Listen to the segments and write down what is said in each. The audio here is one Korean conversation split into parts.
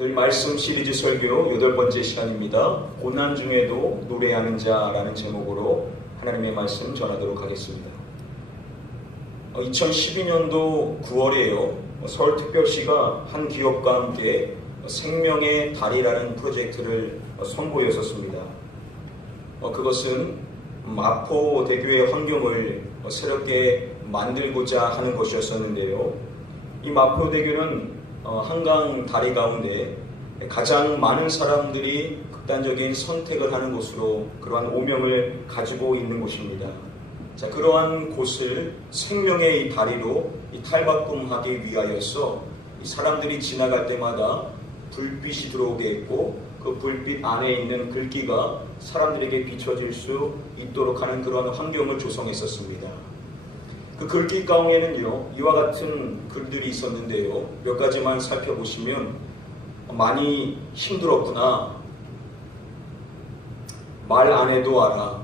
오늘 말씀 시리즈 설교 8번째 시간입니다. 고난 중에도 노래하는 자라는 제목으로 하나님의 말씀 전하도록 하겠습니다. 2012년도 9월에요. 서울특별시가 한 기업과 함께 생명의 달이라는 프로젝트를 선보였었습니다. 그것은 마포대교의 환경을 새롭게 만들고자 하는 것이었었는데요. 이 마포대교는 한강 다리 가운데 가장 많은 사람들이 극단적인 선택을 하는 곳으로 그러한 오명을 가지고 있는 곳입니다. 자, 그러한 곳을 생명의 이 다리로 탈바꿈하기 위하여서 이 사람들이 지나갈 때마다 불빛이 들어오게 했고 그 불빛 안에 있는 글귀가 사람들에게 비춰질 수 있도록 하는 그러한 환경을 조성했었습니다. 그 글귀 가운데는요, 이와 같은 글들이 있었는데요. 몇 가지만 살펴보시면 많이 힘들었구나, 말 안 해도 알아,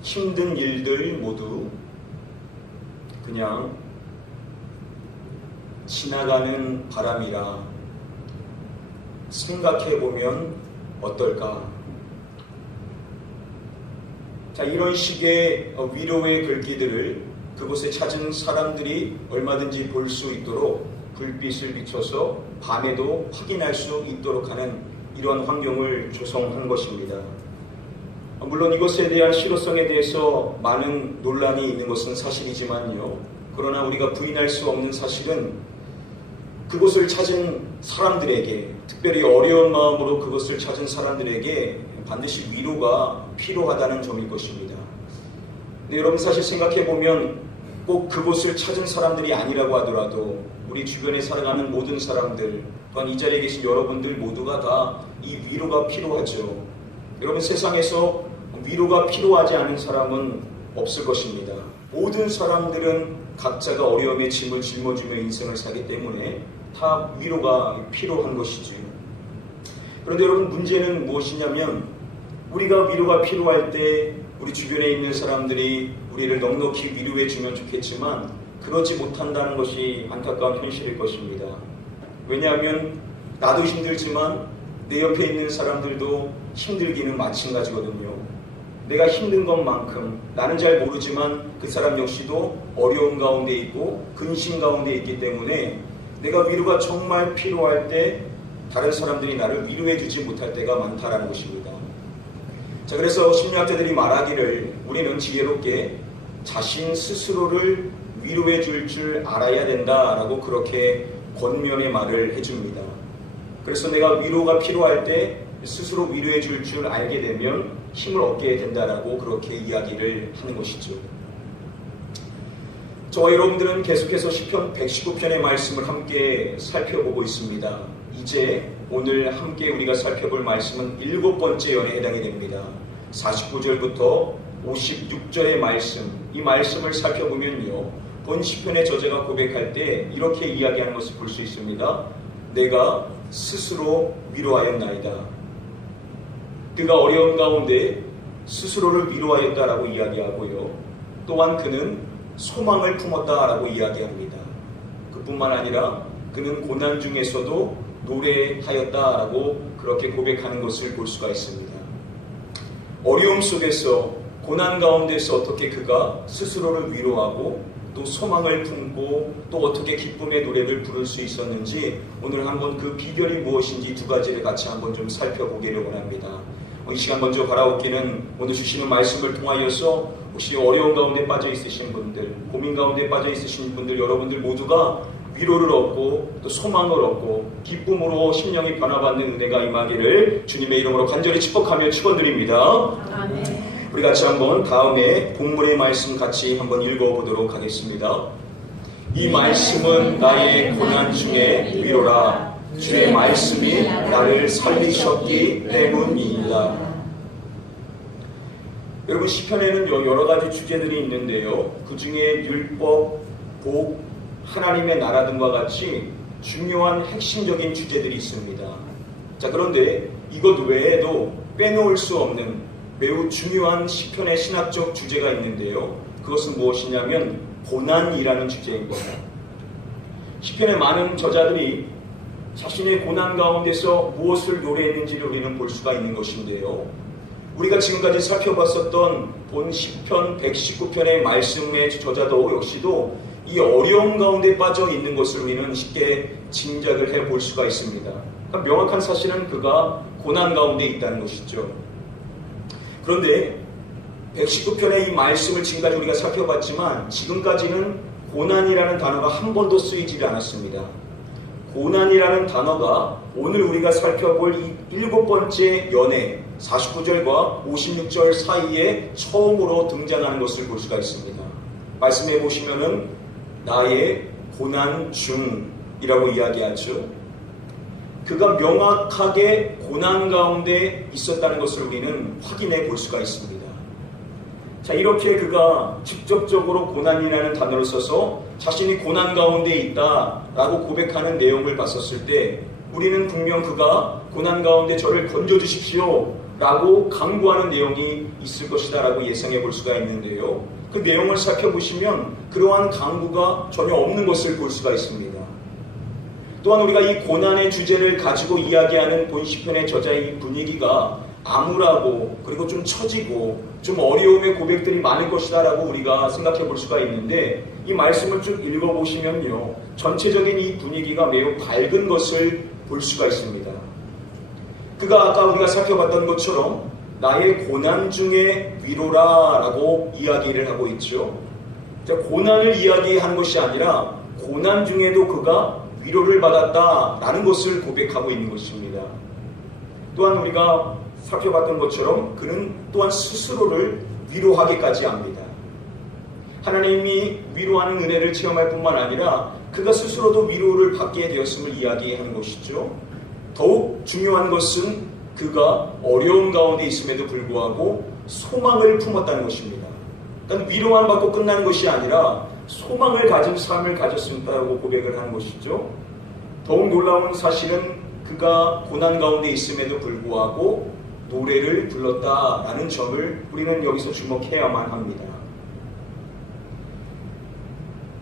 힘든 일들 모두 그냥 지나가는 바람이라, 생각해보면 어떨까. 자, 이런 식의 위로의 글귀들을 그곳에 찾은 사람들이 얼마든지 볼 수 있도록 불빛을 비춰서 밤에도 확인할 수 있도록 하는 이러한 환경을 조성한 것입니다. 물론 이것에 대한 실효성에 대해서 많은 논란이 있는 것은 사실이지만요. 그러나 우리가 부인할 수 없는 사실은 그곳을 찾은 사람들에게, 특별히 어려운 마음으로 그것을 찾은 사람들에게 반드시 위로가 필요하다는 점일 것입니다. 근데 여러분, 사실 생각해보면 꼭 그곳을 찾은 사람들이 아니라고 하더라도 우리 주변에 살아가는 모든 사람들, 또한 이 자리에 계신 여러분들 모두가 다 이 위로가 필요하죠. 여러분, 세상에서 위로가 필요하지 않은 사람은 없을 것입니다. 모든 사람들은 각자가 어려움의 짐을 짊어지며 인생을 사기 때문에 다 위로가 필요한 것이죠. 그런데 여러분, 문제는 무엇이냐면 우리가 위로가 필요할 때 우리 주변에 있는 사람들이 우리를 넉넉히 위로해 주면 좋겠지만 그러지 못한다는 것이 안타까운 현실일 것입니다. 왜냐하면 나도 힘들지만 내 옆에 있는 사람들도 힘들기는 마찬가지거든요. 내가 힘든 것만큼 나는 잘 모르지만 그 사람 역시도 어려움 가운데 있고 근심 가운데 있기 때문에 내가 위로가 정말 필요할 때 다른 사람들이 나를 위로해 주지 못할 때가 많다라는 것입니다. 자, 그래서 심리학자들이 말하기를 우리는 지혜롭게 자신 스스로를 위로해 줄 알아야 된다라고 그렇게 권면의 말을 해줍니다. 그래서 내가 위로가 필요할 때 스스로 위로해 줄 알게 되면 힘을 얻게 된다라고 그렇게 이야기를 하는 것이죠. 저와 여러분들은 계속해서 시편 119편의 말씀을 함께 살펴보고 있습니다. 이제 오늘 함께 우리가 살펴볼 말씀은 7번째 연에 해당이 됩니다. 49절부터 56절의 말씀, 이 말씀을 살펴보면요, 본 시편의 저자가 고백할 때 이렇게 이야기하는 것을 볼 수 있습니다. 내가 스스로 위로하였나이다. 그가 어려운 가운데 스스로를 위로하였다라고 이야기하고요, 또한 그는 소망을 품었다라고 이야기합니다. 그뿐만 아니라 그는 고난 중에서도 노래하였다라고 그렇게 고백하는 것을 볼 수가 있습니다. 어려움 속에서, 고난 가운데서 어떻게 그가 스스로를 위로하고 또 소망을 품고 또 어떻게 기쁨의 노래를 부를 수 있었는지 오늘 한번 그 비결이 무엇인지 두 가지를 같이 한번 좀 살펴보기를 원합니다. 이 시간 먼저 바라옵기는 오늘 주시는 말씀을 통하여서 혹시 어려운 가운데 빠져 있으신 분들, 고민 가운데 빠져 있으신 분들, 여러분들 모두가 위로를 얻고 또 소망을 얻고 기쁨으로 심령이 변화받는 은혜가 임하기를 주님의 이름으로 간절히 축복하며 축원드립니다. 아멘. 우리 같이 한번 다음에 본문의 말씀 같이 한번 읽어보도록 하겠습니다. 이 말씀은 나의 고난 중에 위로라. 주의 말씀이 나를 살리셨기 때문이다. 여러분, 시편에는 여러 가지 주제들이 있는데요, 그 중에 율법, 복, 하나님의 나라 등과 같이 중요한 핵심적인 주제들이 있습니다. 자, 그런데 이것 외에도 빼놓을 수 없는 매우 중요한 시편의 신학적 주제가 있는데요, 그것은 무엇이냐면 고난이라는 주제입니다. 시편의 많은 저자들이 자신의 고난 가운데서 무엇을 노래했는지를 우리는 볼 수가 있는 것인데요. 우리가 지금까지 살펴봤었던 본 시편 119편의 말씀의 저자도 역시도 이 어려움 가운데 빠져 있는 것을 우리는 쉽게 짐작을 해볼 수가 있습니다. 그러니까 명확한 사실은 그가 고난 가운데 있다는 것이죠. 그런데 119편의 이 말씀을 지금까지 우리가 살펴봤지만 지금까지는 고난이라는 단어가 한 번도 쓰이지 않았습니다. 고난이라는 단어가 오늘 우리가 살펴볼 이 7번째 연애 49절과 56절 사이에 처음으로 등장하는 것을 볼 수가 있습니다. 말씀해 보시면은 나의 고난 중이라고 이야기하죠. 그가 명확하게 고난 가운데 있었다는 것을 우리는 확인해 볼 수가 있습니다. 자, 이렇게 그가 직접적으로 고난이라는 단어를 써서 자신이 고난 가운데 있다라고 고백하는 내용을 봤었을 때 우리는 분명 그가 고난 가운데 저를 건져주십시오 라고 강구하는 내용이 있을 것이다 라고 예상해 볼 수가 있는데요. 그 내용을 살펴보시면 그러한 강구가 전혀 없는 것을 볼 수가 있습니다. 또한 우리가 이 고난의 주제를 가지고 이야기하는 본 시편의 저자의 분위기가 암울하고 그리고 좀 처지고 좀 어려움의 고백들이 많을 것이다 라고 우리가 생각해 볼 수가 있는데 이 말씀을 쭉 읽어보시면요, 전체적인 이 분위기가 매우 밝은 것을 볼 수가 있습니다. 그가 아까 우리가 살펴봤던 것처럼 나의 고난 중에 위로라 라고 이야기를 하고 있죠. 고난을 이야기하는 것이 아니라 고난 중에도 그가 위로를 받았다라는 것을 고백하고 있는 것입니다. 또한 우리가 살펴봤던 것처럼 그는 또한 스스로를 위로하기까지 합니다. 하나님이 위로하는 은혜를 체험할 뿐만 아니라 그가 스스로도 위로를 받게 되었음을 이야기하는 것이죠. 더욱 중요한 것은 그가 어려움 가운데 있음에도 불구하고 소망을 품었다는 것입니다. 그러니까 위로만 받고 끝나는 것이 아니라 소망을 가진 삶을 가졌습니다라고 고백을 하는 것이죠. 더욱 놀라운 사실은 그가 고난 가운데 있음에도 불구하고 노래를 불렀다라는 점을 우리는 여기서 주목해야만 합니다.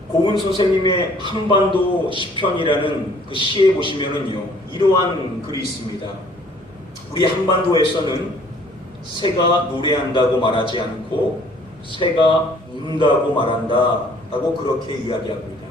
고은 선생님의 한반도 시편이라는 그 시에 보시면은요, 이러한 글이 있습니다. 우리 한반도에서는 새가 노래한다고 말하지 않고 새가 운다고 말한다 라고 그렇게 이야기합니다.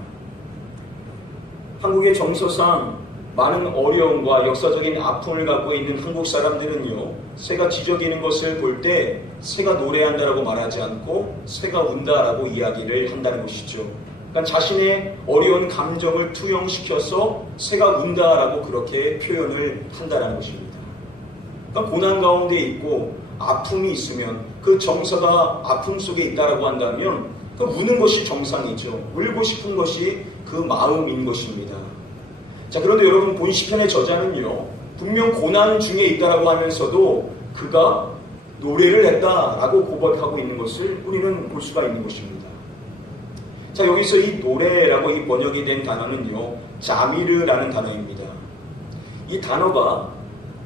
한국의 정서상 많은 어려움과 역사적인 아픔을 갖고 있는 한국 사람들은요, 새가 지저귀는 것을 볼 때 새가 노래한다라고 말하지 않고 새가 운다라고 이야기를 한다는 것이죠. 그러니까 자신의 어려운 감정을 투영시켜서 새가 운다라고 그렇게 표현을 한다는 것입니다. 그러니까 고난 가운데 있고 아픔이 있으면 그 정서가 아픔 속에 있다라고 한다면 그 우는 것이 정상이죠. 울고 싶은 것이 그 마음인 것입니다. 자, 그런데 여러분, 본 시편의 저자는요, 분명 고난 중에 있다라고 하면서도 그가 노래를 했다라고 고백하고 있는 것을 우리는 볼 수가 있는 것입니다. 자, 여기서 이 노래라고 이 번역이 된 단어는요, 자미르라는 단어입니다. 이 단어가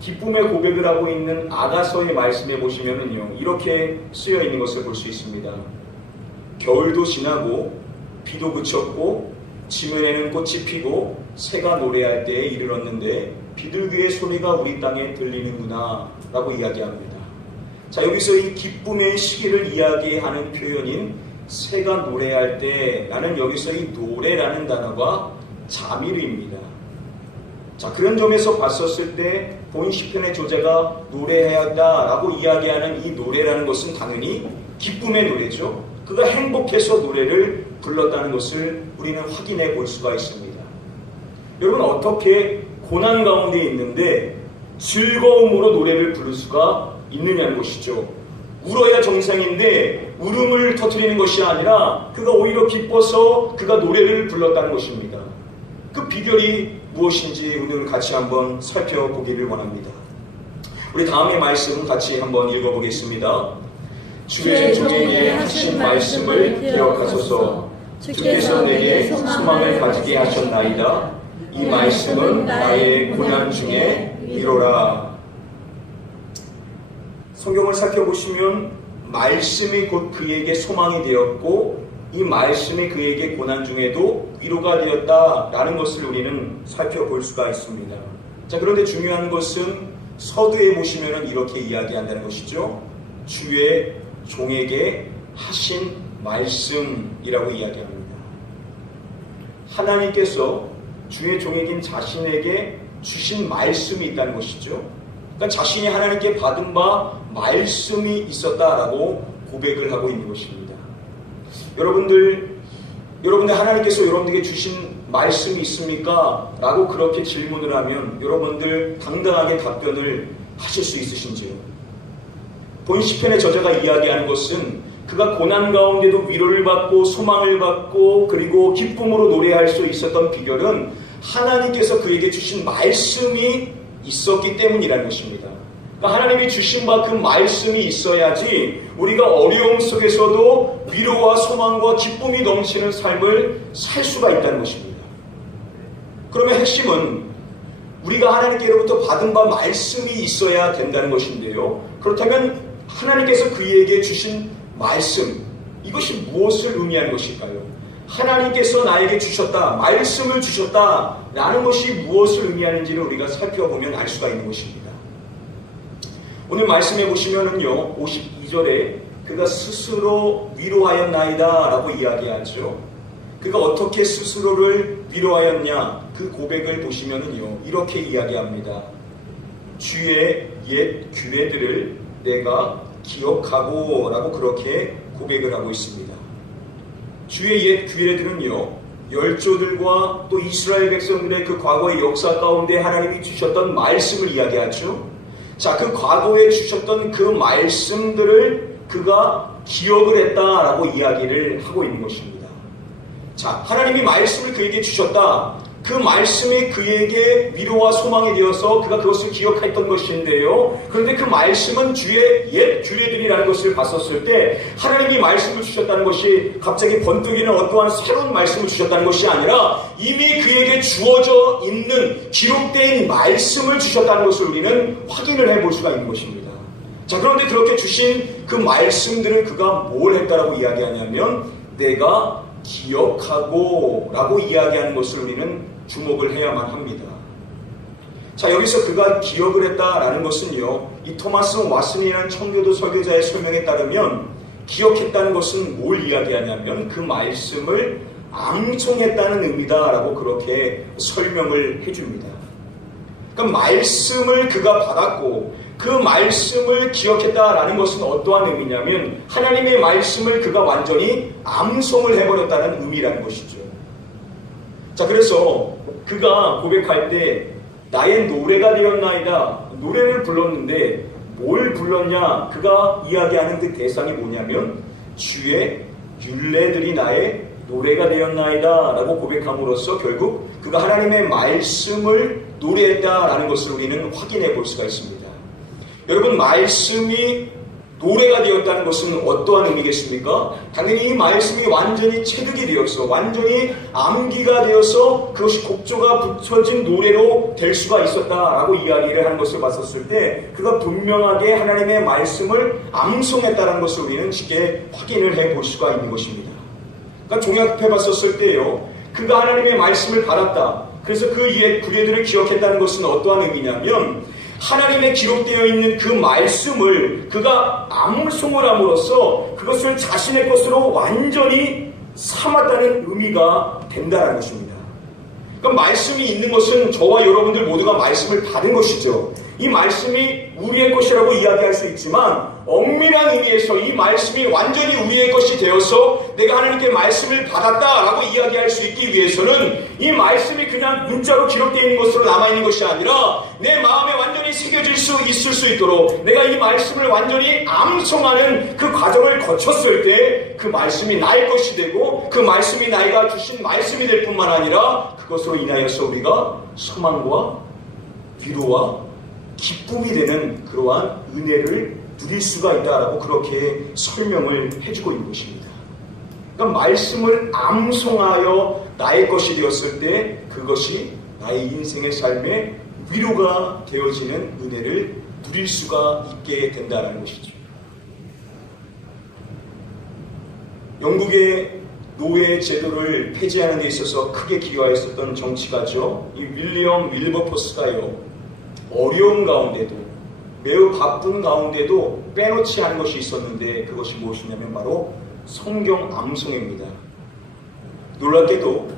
기쁨의 고백을 하고 있는 아가서의 말씀에 보시면은요, 이렇게 쓰여 있는 것을 볼 수 있습니다. 겨울도 지나고 비도 그쳤고 지면에는 꽃이 피고 새가 노래할 때에 이르렀는데 비둘기의 소리가 우리 땅에 들리는구나 라고 이야기합니다. 자, 여기서 이 기쁨의 시기를 이야기하는 표현인 새가 노래할 때 라는 여기서 이 노래라는 단어가 자미르입니다. 자, 그런 점에서 봤었을 때 본 시편의 저자가 노래해야 한다라고 이야기하는 이 노래라는 것은 당연히 기쁨의 노래죠. 그가 행복해서 노래를 불렀다는 것을 우리는 확인해 볼 수가 있습니다. 여러분, 어떻게 고난 가운데 있는데 즐거움으로 노래를 부를 수가 있느냐는 것이죠. 울어야 정상인데 울음을 터뜨리는 것이 아니라 그가 오히려 기뻐서 그가 노래를 불렀다는 것입니다. 그 비결이 무엇인지 오늘 같이 한번 살펴보기를 원합니다. 우리 다음의 말씀 같이 한번 읽어보겠습니다. 주의 종에게 하신 말씀을 기억하소서. 주께서 내게 소망을 가지게 하셨나이다. 이 말씀은 나의 고난 중에 위로라. 성경을 살펴보시면 말씀이 곧 그에게 소망이 되었고 이 말씀이 그에게 고난 중에도 위로가 되었다라는 것을 우리는 살펴볼 수가 있습니다. 자, 그런데 중요한 것은 서두에 보시면 이렇게 이야기한다는 것이죠. 주의 종에게 하신 말씀이라고 이야기합니다. 하나님께서 주의 종에게 자신에게 주신 말씀이 있다는 것이죠. 그러니까 자신이 하나님께 받은 바 말씀이 있었다라고 고백을 하고 있는 것입니다. 여러분들 하나님께서 여러분들에게 주신 말씀이 있습니까? 라고 그렇게 질문을 하면 여러분들 당당하게 답변을 하실 수 있으신지요? 본 시편의 저자가 이야기하는 것은 그가 고난 가운데도 위로를 받고 소망을 받고 그리고 기쁨으로 노래할 수 있었던 비결은 하나님께서 그에게 주신 말씀이 있었기 때문이라는 것입니다. 그러니까 하나님이 주신 바 그 말씀이 있어야지 우리가 어려움 속에서도 위로와 소망과 기쁨이 넘치는 삶을 살 수가 있다는 것입니다. 그러면 핵심은 우리가 하나님께로부터 받은 바 말씀이 있어야 된다는 것인데요. 그렇다면 하나님께서 그에게 주신 말씀, 이것이 무엇을 의미하는 것일까요? 하나님께서 나에게 주셨다, 말씀을 주셨다라는 것이 무엇을 의미하는지를 우리가 살펴보면 알 수가 있는 것입니다. 오늘 말씀해 보시면은요, 52절에 그가 스스로 위로하였나이다 라고 이야기하죠. 그가 어떻게 스스로를 위로하였냐, 그 고백을 보시면은요, 이렇게 이야기합니다. 주의 옛 규례들을 내가 기억하고 라고 그렇게 고백을 하고 있습니다. 주의 옛 규례들은요, 열조들과 또 이스라엘 백성들의 그 과거의 역사 가운데 하나님이 주셨던 말씀을 이야기하죠. 자, 그 과거에 주셨던 그 말씀들을 그가 기억을 했다라고 이야기를 하고 있는 것입니다. 자, 하나님이 말씀을 그에게 주셨다. 그 말씀이 그에게 위로와 소망이 되어서 그가 그것을 기억했던 것인데요. 그런데 그 말씀은 주의 옛 규례들이라는 것을 봤었을 때 하나님이 말씀을 주셨다는 것이 갑자기 번뜩이는 어떠한 새로운 말씀을 주셨다는 것이 아니라 이미 그에게 주어져 있는 기록된 말씀을 주셨다는 것을 우리는 확인을 해볼 수가 있는 것입니다. 자, 그런데 그렇게 주신 그 말씀들을 그가 뭘 했다라고 이야기하냐면 내가 기억하고 라고 이야기하는 것을 우리는 주목을 해야만 합니다. 자, 여기서 그가 기억을 했다라는 것은요, 이 토마스 왓슨이라는 청교도 설교자의 설명에 따르면 기억했다는 것은 뭘 이야기하냐면 그 말씀을 암송했다는 의미다라고 그렇게 설명을 해줍니다. 그러니까 말씀을 그가 받았고 그 말씀을 기억했다라는 것은 어떠한 의미냐면 하나님의 말씀을 그가 완전히 암송을 해버렸다는 의미라는 것이죠. 자, 그래서 그가 고백할 때 나의 노래가 되었나이다, 노래를 불렀는데 뭘 불렀냐, 그가 이야기하는 그 대상이 뭐냐면 주의 율례들이 나의 노래가 되었나이다 라고 고백함으로써 결국 그가 하나님의 말씀을 노래했다라는 것을 우리는 확인해 볼 수가 있습니다. 여러분, 말씀이 노래가 되었다는 것은 어떠한 의미겠습니까? 당연히 이 말씀이 완전히 체득이 되어서 완전히 암기가 되어서 그것이 곡조가 붙여진 노래로 될 수가 있었다라고 이야기를 하는 것을 봤었을 때 그가 분명하게 하나님의 말씀을 암송했다는 것을 우리는 쉽게 확인을 해볼 수가 있는 것입니다. 그러니까 종합해 봤었을 때요, 그가 하나님의 말씀을 받았다. 그래서 그 옛 규례들을 기억했다는 것은 어떠한 의미냐면 하나님의 기록되어 있는 그 말씀을 그가 암송을 함으로써 그것을 자신의 것으로 완전히 삼았다는 의미가 된다는 것입니다. 그러니까 말씀이 있는 것은 저와 여러분들 모두가 말씀을 받은 것이죠. 이 말씀이 우리의 것이라고 이야기할 수 있지만 엄밀한 의미에서 이 말씀이 완전히 우리의 것이 되어서 내가 하나님께 말씀을 받았다라고 이야기할 수 있기 위해서는 이 말씀이 그냥 문자로 기록되어 있는 것으로 남아있는 것이 아니라 내 마음에 완전히 새겨질 수 있을 수 있도록 내가 이 말씀을 완전히 암송하는 그 과정을 거쳤을 때 그 말씀이 나의 것이 되고 그 말씀이 나이가 주신 말씀이 될 뿐만 아니라 그것으로 인하여서 우리가 소망과 위로와 기쁨이 되는 그러한 은혜를 누릴 수가 있다라고 그렇게 설명을 해주고 있는 것입니다. 그러니까 말씀을 암송하여 나의 것이 되었을 때 그것이 나의 인생의 삶에 위로가 되어지는 은혜를 누릴 수가 있게 된다는 것이죠. 영국의 노예 제도를 폐지하는 데 있어서 크게 기여하였었던 정치가죠. 이 윌리엄 윌버포스가요. 어려운 가운데도 매우 바쁜 가운데도 빼놓지 않은 것이 있었는데 그것이 무엇이냐면 바로 성경 암송입니다. 놀랍게도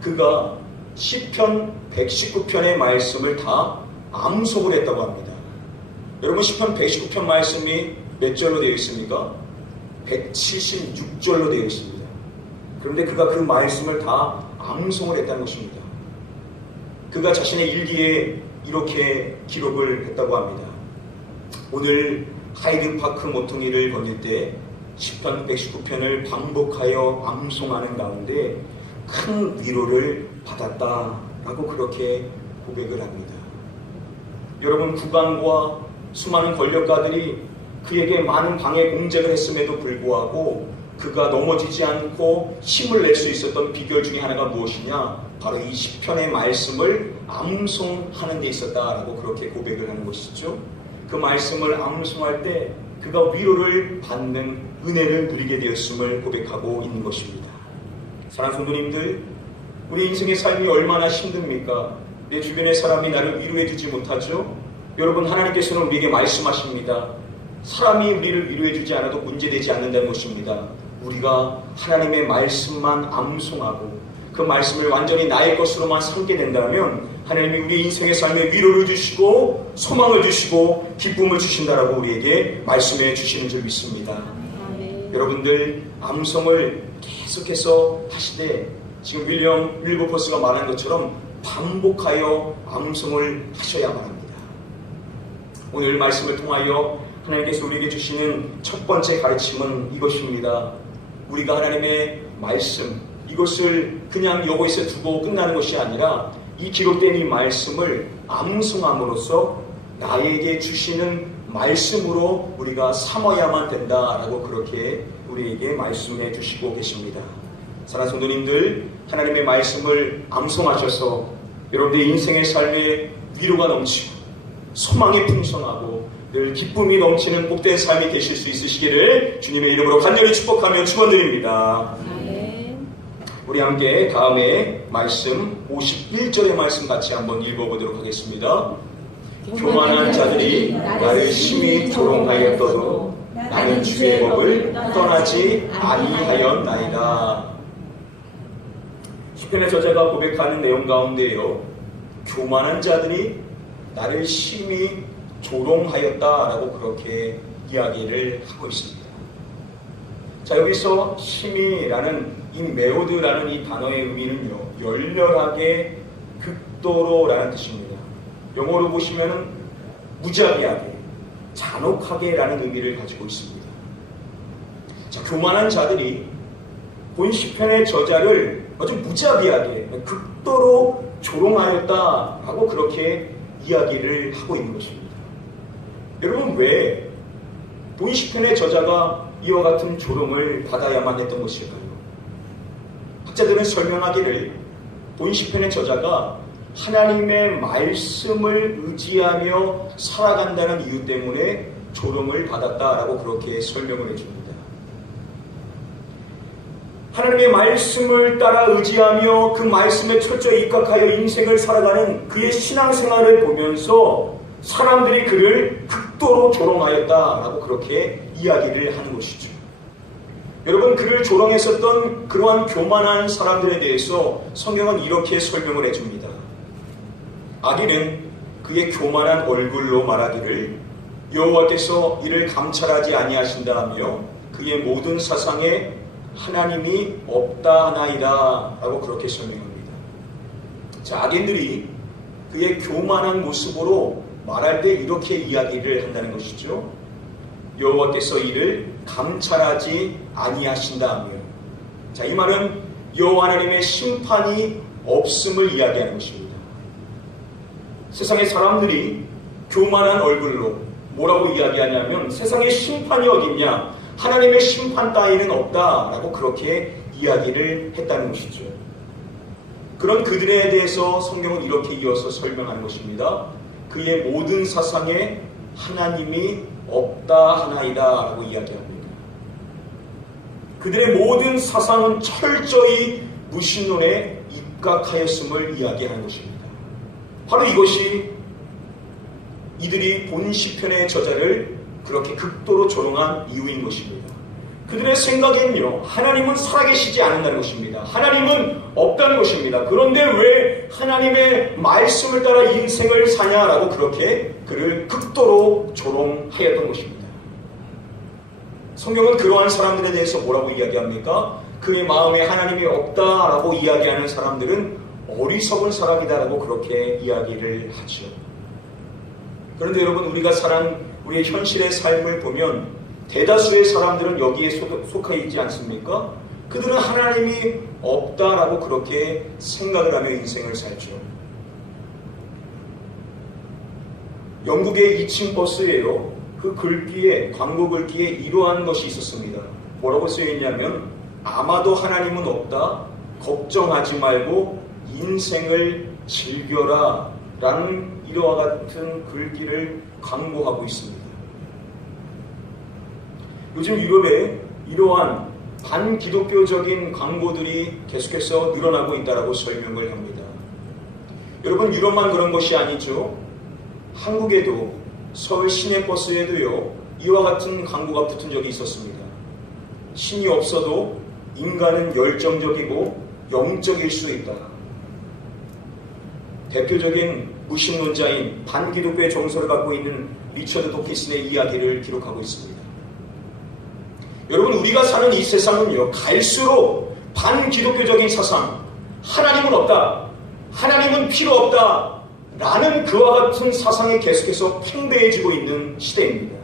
그가 시편 119편의 말씀을 다 암송을 했다고 합니다. 여러분 시편 119편 말씀이 몇 절로 되어 있습니까? 176절로 되어 있습니다. 그런데 그가 그 말씀을 다 암송을 했다는 것입니다. 그가 자신의 일기에 이렇게 기록을 했다고 합니다. 오늘 하이드파크 모퉁이를 거닐 때 시편 119편을 반복하여 암송하는 가운데 큰 위로를 받았다라고 그렇게 고백을 합니다. 여러분 국왕과 수많은 권력가들이 그에게 많은 방해 공작을 했음에도 불구하고 그가 넘어지지 않고 힘을 낼 수 있었던 비결 중에 하나가 무엇이냐? 바로 이 시편의 말씀을 암송하는 데 있었다라고 그렇게 고백을 하는 것이죠. 그 말씀을 암송할 때 그가 위로를 받는 은혜를 누리게 되었음을 고백하고 있는 것입니다. 사랑하는 성도님들, 우리 인생의 삶이 얼마나 힘듭니까? 내 주변의 사람이 나를 위로해주지 못하죠? 여러분, 하나님께서는 우리에게 말씀하십니다. 사람이 우리를 위로해주지 않아도 문제되지 않는다는 것입니다. 우리가 하나님의 말씀만 암송하고 그 말씀을 완전히 나의 것으로만 삼게 된다면 하나님이 우리 인생의 삶에 위로를 주시고 소망을 주시고 기쁨을 주신다라고 우리에게 말씀해 주시는 줄 믿습니다. 여러분들 암송을 계속해서 하시되 지금 윌리엄 윌버포스가 말한 것처럼 반복하여 암송을 하셔야만 합니다. 오늘 말씀을 통하여 하나님께서 우리에게 주시는 첫 번째 가르침은 이것입니다. 우리가 하나님의 말씀, 이것을 그냥 여기서 두고 끝나는 것이 아니라 이 기록된 이 말씀을 암송함으로써 나에게 주시는 말씀으로 우리가 삼아야만 된다라고 그렇게 우리에게 말씀해 주시고 계십니다. 사랑하는 성도님들, 하나님의 말씀을 암송하셔서 여러분들의 인생의 삶에 위로가 넘치고 소망이 풍성하고 늘 기쁨이 넘치는 복된 삶이 되실 수 있으시기를 주님의 이름으로 간절히 축복하며 축원드립니다. 우리 함께 다음에 말씀 51절의 말씀 같이 한번 읽어보도록 하겠습니다. 교만한 자들이 나를 심히 조롱하였더도 나는 주의 법을 떠나지 아니하였나이다. 시편의 저자가 고백하는 내용 가운데요, 교만한 자들이 나를 심히 조롱하였다라고 그렇게 이야기를 하고 있습니다. 자, 여기서 심히라는 이 매우드라는 이 단어의 의미는요, 열렬하게, 극도로라는 뜻입니다. 영어로 보시면은 무자비하게, 잔혹하게라는 의미를 가지고 있습니다. 자, 교만한 자들이 본 시편의 저자를 아주 무자비하게, 극도로 조롱하였다라고 그렇게 이야기를 하고 있는 것입니다. 여러분, 왜 본 시편의 저자가 이와 같은 조롱을 받아야만 했던 것일까요? 학자들은 설명하기를 본 시편의 저자가 하나님의 말씀을 의지하며 살아간다는 이유 때문에 조롱을 받았다라고 그렇게 설명을 해줍니다. 하나님의 말씀을 따라 의지하며 그 말씀에 철저히 입각하여 인생을 살아가는 그의 신앙생활을 보면서 사람들이 그를 극도로 조롱하였다라고 그렇게 이야기를 하는 것이죠. 여러분, 그를 조롱했었던 그러한 교만한 사람들에 대해서 성경은 이렇게 설명을 해줍니다. 악인은 그의 교만한 얼굴로 말하기를 여호와께서 이를 감찰하지 아니하신다 하며 그의 모든 사상에 하나님이 없다 하나이다 라고 그렇게 설명합니다. 자, 악인들이 그의 교만한 모습으로 말할 때 이렇게 이야기를 한다는 것이죠. 여호와께서 이를 감찰하지 아니하신다 하며, 자, 이 말은 여호와 하나님의 심판이 없음을 이야기하는 것입니다. 세상의 사람들이 교만한 얼굴로 뭐라고 이야기하냐면 세상에 심판이 어딨냐, 하나님의 심판 따위는 없다라고 그렇게 이야기를 했다는 것이죠. 그런 그들에 대해서 성경은 이렇게 이어서 설명하는 것입니다. 그의 모든 사상에 하나님이 없다 하나이다 라고 이야기합니다. 그들의 모든 사상은 철저히 무신론에 입각하였음을 이야기하는 것입니다. 바로 이것이 이들이 본 시편의 저자를 그렇게 극도로 조롱한 이유인 것입니다. 그들의 생각에는요, 하나님은 살아계시지 않는다는 것입니다. 하나님은 없다는 것입니다. 그런데 왜 하나님의 말씀을 따라 인생을 사냐라고 그렇게 그를 극도로 조롱하였던 것입니다. 성경은 그러한 사람들에 대해서 뭐라고 이야기합니까? 그의 마음에 하나님이 없다라고 이야기하는 사람들은 어리석은 사람이다라고 그렇게 이야기를 하죠. 그런데 여러분, 우리가 사는 우리의 현실의 삶을 보면 대다수의 사람들은 여기에 속해 있지 않습니까? 그들은 하나님이 없다라고 그렇게 생각을 하며 인생을 살죠. 영국의 2층 버스에요, 그 글귀에, 광고 글귀에 이러한 것이 있었습니다. 뭐라고 쓰여있냐면, 아마도 하나님은 없다, 걱정하지 말고 인생을 즐겨라 라는 이와 같은 글귀를 광고하고 있습니다. 요즘 유럽에 이러한 반기독교적인 광고들이 계속해서 늘어나고 있다고 설명을 합니다. 여러분, 유럽만 그런 것이 아니죠. 한국에도 서울 시내버스에도요, 이와 같은 광고가 붙은 적이 있었습니다. 신이 없어도 인간은 열정적이고 영적일 수 있다. 대표적인 무신론자인 반기독교의 정서를 갖고 있는 리처드 도킨슨의 이야기를 기록하고 있습니다. 여러분, 우리가 사는 이 세상은요, 갈수록 반기독교적인 사상, 하나님은 없다, 하나님은 필요 없다 라는 그와 같은 사상이 계속해서 팽배해지고 있는 시대입니다.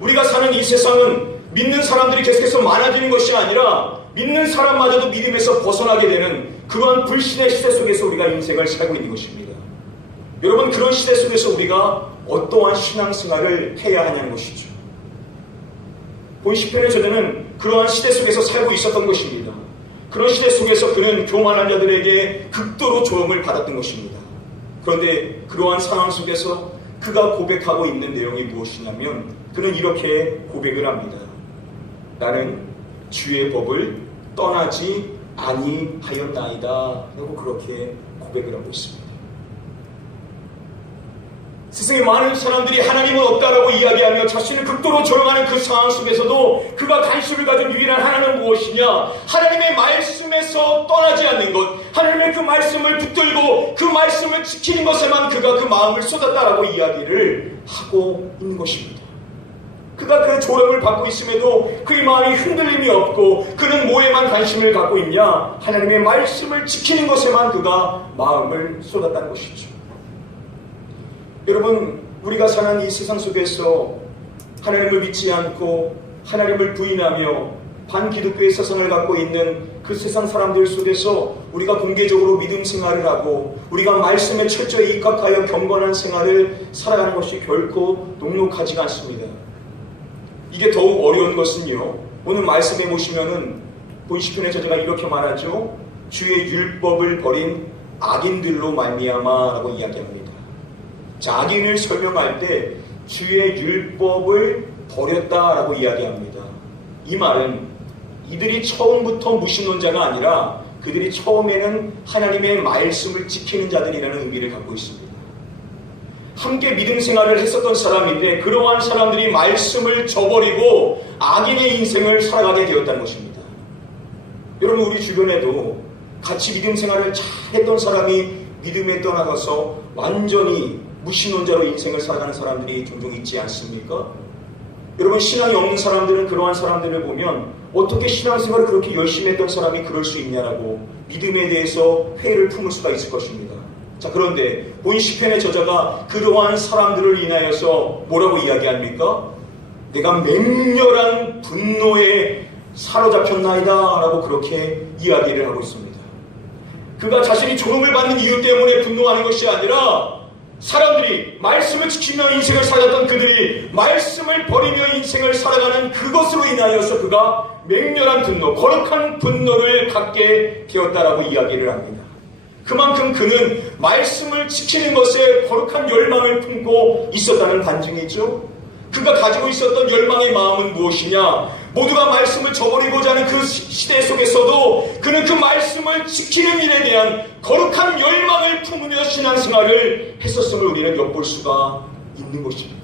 우리가 사는 이 세상은 믿는 사람들이 계속해서 많아지는 것이 아니라 믿는 사람마저도 믿음에서 벗어나게 되는 그러한 불신의 시대 속에서 우리가 인생을 살고 있는 것입니다. 여러분, 그런 시대 속에서 우리가 어떠한 신앙생활을 해야 하냐는 것이죠. 본 시편의 저자는 그러한 시대 속에서 살고 있었던 것입니다. 그런 시대 속에서 그는 교만한 자들에게 극도로 조롱을 받았던 것입니다. 그런데 그러한 상황 속에서 그가 고백하고 있는 내용이 무엇이냐면, 그는 이렇게 고백을 합니다. 나는 주의 법을 떠나지 아니하였나이다 라고 그렇게 고백을 하고 있습니다. 세상에 많은 사람들이 하나님은 없다라고 이야기하며 자신을 극도로 조롱하는 그 상황 속에서도 그가 관심을 가진 유일한 하나님은 무엇이냐? 하나님의 말씀에서 떠나지 않는 것, 하나님의 그 말씀을 붙들고 그 말씀을 지키는 것에만 그가 그 마음을 쏟았다라고 이야기를 하고 있는 것입니다. 그가 그 조롱을 받고 있음에도 그의 마음이 흔들림이 없고 그는 뭐에만 관심을 갖고 있냐? 하나님의 말씀을 지키는 것에만 그가 마음을 쏟았다는 것이죠. 여러분, 우리가 사는 이 세상 속에서 하나님을 믿지 않고 하나님을 부인하며 반기독교의 세상을 갖고 있는 그 세상 사람들 속에서 우리가 공개적으로 믿음 생활을 하고 우리가 말씀에 철저히 입각하여 경건한 생활을 살아가는 것이 결코 녹록하지가 않습니다. 이게 더욱 어려운 것은요, 오늘 말씀에 보시면은 본 시편의 저자가 이렇게 말하죠. 주의 율법을 버린 악인들로 말미암아라고 이야기합니다. 자, 악인을 설명할 때 주의 율법을 버렸다라고 이야기합니다. 이 말은 이들이 처음부터 무신론자가 아니라 그들이 처음에는 하나님의 말씀을 지키는 자들이라는 의미를 갖고 있습니다. 함께 믿음 생활을 했었던 사람인데 그러한 사람들이 말씀을 저버리고 악인의 인생을 살아가게 되었다는 것입니다. 여러분, 우리 주변에도 같이 믿음 생활을 잘 했던 사람이 믿음에 떠나가서 완전히 무신론자로 인생을 살아가는 사람들이 종종 있지 않습니까? 여러분, 신앙이 없는 사람들은 그러한 사람들을 보면 어떻게 신앙생활을 그렇게 열심히 했던 사람이 그럴 수 있냐라고 믿음에 대해서 회의를 품을 수가 있을 것입니다. 자, 그런데 본 시편의 저자가 그러한 사람들을 인하여서 뭐라고 이야기합니까? 내가 맹렬한 분노에 사로잡혔나이다 라고 그렇게 이야기를 하고 있습니다. 그가 자신이 조롱을 받는 이유 때문에 분노하는 것이 아니라 사람들이 말씀을 지키며 인생을 살았던 그들이 말씀을 버리며 인생을 살아가는 그것으로 인하여서 그가 맹렬한 분노, 거룩한 분노를 갖게 되었다라고 이야기를 합니다. 그만큼 그는 말씀을 지키는 것에 거룩한 열망을 품고 있었다는 반증이죠. 그가 가지고 있었던 열망의 마음은 무엇이냐? 모두가 말씀을 저버리고자 하는 그 시대 속에서도 그는 그 말씀을 지키는 일에 대한 거룩한 열망을 품으며 신앙생활을 했었음을 우리는 엿볼 수가 있는 것입니다.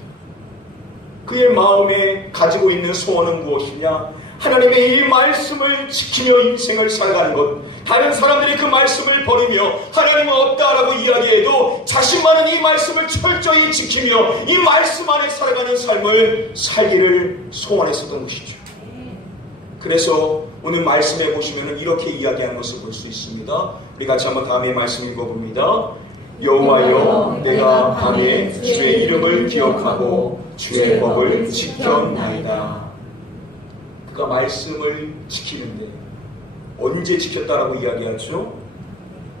그의 마음에 가지고 있는 소원은 무엇이냐? 하나님의 이 말씀을 지키며 인생을 살아가는 것. 다른 사람들이 그 말씀을 버리며 하나님은 없다라고 이야기해도 자신만은 이 말씀을 철저히 지키며 이 말씀 안에 살아가는 삶을 살기를 소원했었던 것이죠. 그래서 오늘 말씀에 보시면 이렇게 이야기하는 것을 볼 수 있습니다. 우리 같이 한번 다음에 말씀 읽어봅니다. 여호와여, 내가 밤에 주의 이름을 기억하고 주의 법을 지켰나이다. 그가 말씀을 지키는데 언제 지켰다라고 이야기하죠?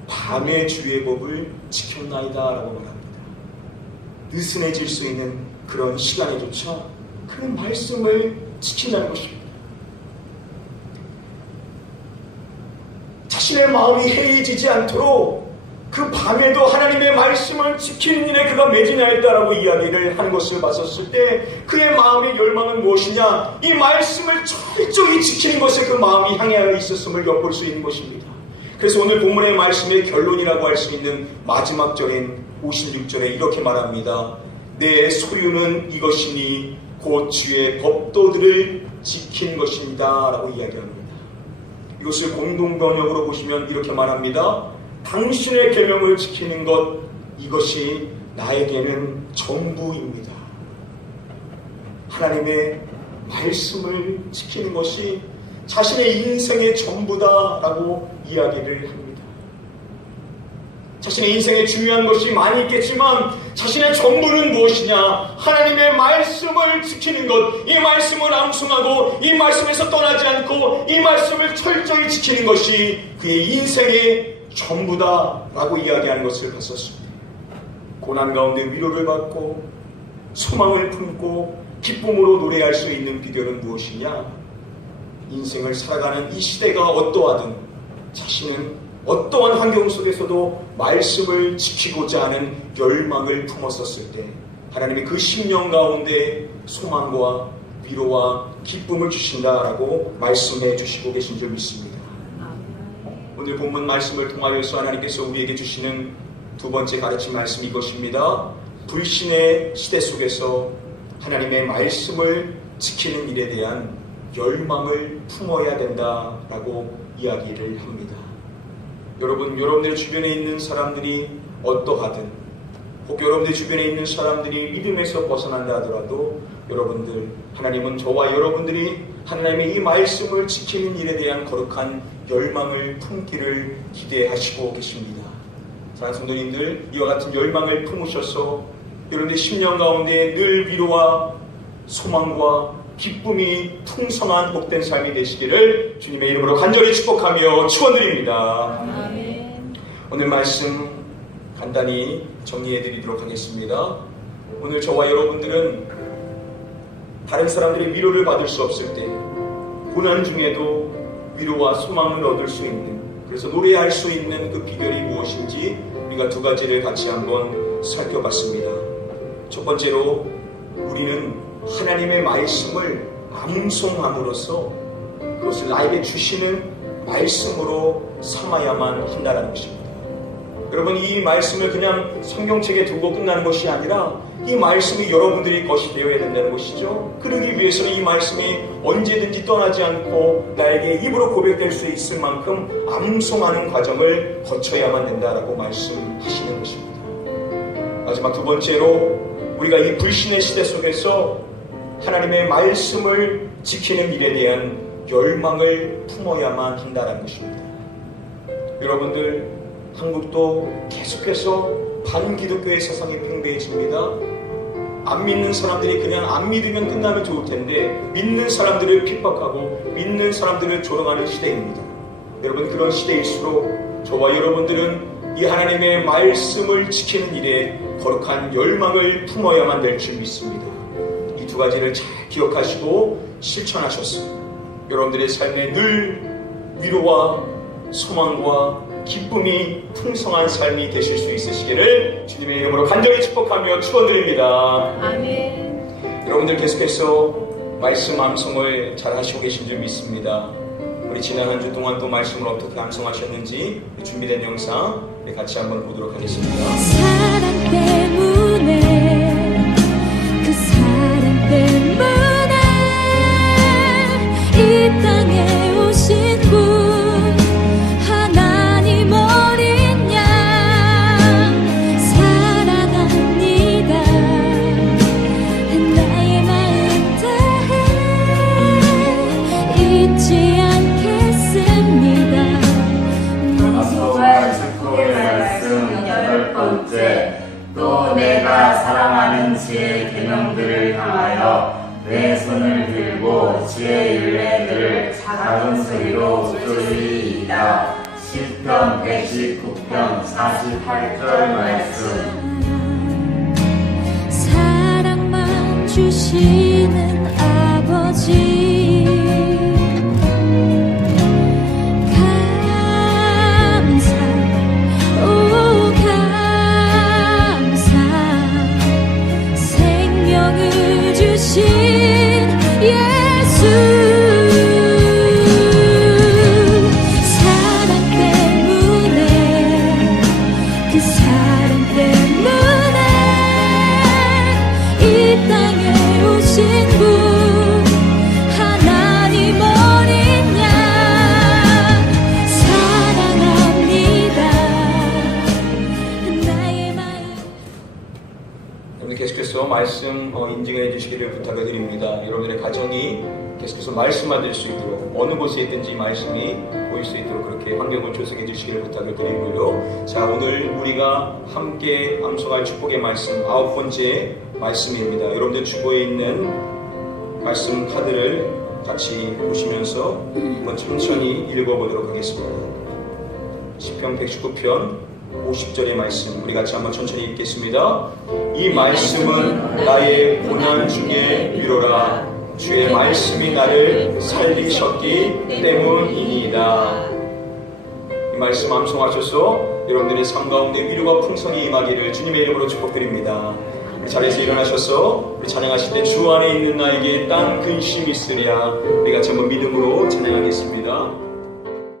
밤에 주의 법을 지켰나이다 라고 말합니다. 느슨해질 수 있는 그런 시간에조차 그는 말씀을 지킨다는 것입니다. 자신의 마음이 해이해지지 않도록 그 밤에도 하나님의 말씀을 지키는 일에 그가 매진하였다라고 이야기를 하는 것을 봤었을 때 그의 마음의 열망은 무엇이냐? 이 말씀을 철저히 지키는 것에 그 마음이 향해 있었음을 엿볼 수 있는 것입니다. 그래서 오늘 본문의 말씀의 결론이라고 할 수 있는 마지막 절인 56절에 이렇게 말합니다. 내 소유는 이것이니 곧 주의 법도들을 지킨 것입니다 라고 이야기합니다. 이것을 공동번역으로 보시면 이렇게 말합니다. 당신의 계명을 지키는 것, 이것이 나에게는 전부입니다. 하나님의 말씀을 지키는 것이 자신의 인생의 전부다라고 이야기를 합니다. 자신의 인생에 중요한 것이 많이 있겠지만 자신의 전부는 무엇이냐? 하나님의 말씀을 지키는 것, 이 말씀을 암송하고 이 말씀에서 떠나지 않고 이 말씀을 철저히 지키는 것이 그의 인생의 전부다라고 이야기하는 것을 봤었습니다. 고난 가운데 위로를 받고 소망을 품고 기쁨으로 노래할 수 있는 비결은 무엇이냐? 인생을 살아가는 이 시대가 어떠하든 자신은 어떠한 환경 속에서도 말씀을 지키고자 하는 열망을 품었었을 때 하나님이 그 심령 가운데 소망과 위로와 기쁨을 주신다라고 말씀해 주시고 계신 줄 믿습니다. 오늘 본문 말씀을 통하여서 하나님께서 우리에게 주시는 두 번째 가르침 말씀이 이것입니다. 불신의 시대 속에서 하나님의 말씀을 지키는 일에 대한 열망을 품어야 된다라고 이야기를 합니다. 여러분, 여러분들 주변에 있는 사람들이 어떠하든 혹 여러분들 주변에 있는 사람들이 믿음에서 벗어난다 하더라도 여러분들, 하나님은 저와 여러분들이 하나님의 이 말씀을 지키는 일에 대한 거룩한 열망을 품기를 기대하시고 계십니다. 사랑하는 성도님들, 이와 같은 열망을 품으셔서 여러분의 심령 가운데 늘 위로와 소망과 기쁨이 풍성한 복된 삶이 되시기를 주님의 이름으로 간절히 축복하며 축원드립니다. 아멘. 오늘 말씀 간단히 정리해드리도록 하겠습니다. 오늘 저와 여러분들은 다른 사람들의 위로를 받을 수 없을 때 고난 중에도 위로와 소망을 얻을 수 있는, 그래서 노래할 수 있는 그 비결이 무엇인지 우리가 두 가지를 같이 한번 살펴봤습니다. 첫 번째로 우리는 하나님의 말씀을 암송함으로써 그것을 나에게 주시는 말씀으로 삼아야만 한다는 것입니다. 여러분, 이 말씀을 그냥 성경책에 두고 끝나는 것이 아니라 이 말씀이 여러분들의 것이 되어야 된다는 것이죠. 그러기 위해서는 이 말씀이 언제든지 떠나지 않고 나에게 입으로 고백될 수 있을 만큼 암송하는 과정을 거쳐야만 된다라고 말씀하시는 것입니다. 마지막 두 번째로 우리가 이 불신의 시대 속에서 하나님의 말씀을 지키는 일에 대한 열망을 품어야만 한다는 것입니다. 여러분들, 한국도 계속해서 반기독교의 세상이 팽배해집니다. 안 믿는 사람들이 그냥 안 믿으면 끝나면 좋을 텐데 믿는 사람들을 핍박하고 믿는 사람들을 조롱하는 시대입니다. 여러분, 그런 시대일수록 저와 여러분들은 이 하나님의 말씀을 지키는 일에 거룩한 열망을 품어야만 될 줄 믿습니다. 이 두 가지를 잘 기억하시고 실천하셔서 여러분들의 삶에 늘 위로와 소망과 기쁨이 풍성한 삶이 되실 수 있으시기를 주님의 이름으로 간절히 축복하며 축원드립니다. 아멘. 여러분들 계속해서 말씀 암송을 잘 하시고 계신 줄 믿습니다. 우리 지난 한 주 동안 또 말씀을 어떻게 암송하셨는지 준비된 영상 같이 한번 보도록 하겠습니다. 사랑 때문에 그 사랑 때문에 이 땅에 오신 분 하나님 어린 양 사랑합니다. 나의 마음 다해 잊지 않겠습니다. 암송할 축복의 말씀 8번째. 또 내가 사랑하는 지의 계명들을 향하여 내 손을 들고 지의 율례들을 작은 소리로 뚫리이다. 시편 119편 48절 말씀. 사랑만 주시는 아버지 감사 오 감사 생명을 주신 예수 사랑 때문에 그 사랑 때문에 이 땅에 오신 분 하나님 어린 양 사랑합니다. 나의 마음 여러분 계속해서 말씀 인증해 주시기를 부탁을 드립니다. 여러분들의 가정이 계속해서 말씀 받을 수 있도록 어느 곳에 있든지 말씀이 보일 수 있도록 그렇게 환경을 조성해 주시기를 부탁을 드리고요. 자, 오늘 우리가 함께 암송할 축복의 말씀 9번째 말씀입니다. 여러분들 주보에 있는 말씀 카드를 같이 보시면서 한번 천천히 읽어보도록 하겠습니다. 시편 119편 50절의 말씀 우리 같이 한번 천천히 읽겠습니다. 이 말씀은 나의 고난 중에 위로라. 주의 말씀이 나를 살리셨기 때문이니이다. 이 말씀 암송하셔서 여러분들의 삶 가운데 위로가 풍성히 임하기를 주님의 이름으로 축복드립니다. 우리 자리에서 일어나셔서 우리 찬양하실 때 주 안에 있는 나에게 딴 근심이 있으랴 우리 같이 한번 믿음으로 찬양하겠습니다.